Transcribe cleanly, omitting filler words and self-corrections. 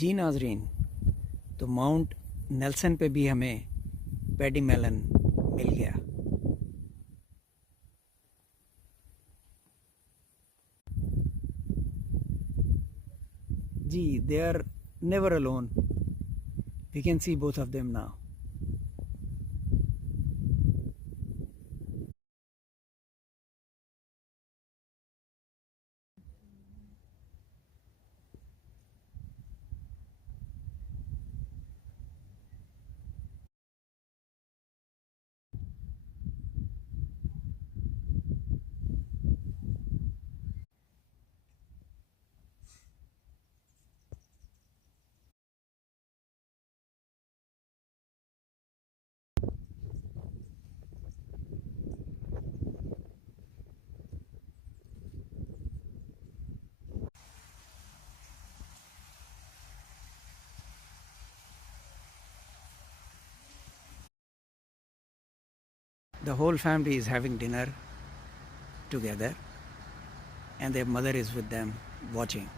जी नाजरीन, तो mount Nelson पे भी हमें पैडी मेलन मिल गया। जी, they are never alone. We can see both of them now. The whole family is having dinner together and their mother is with them watching.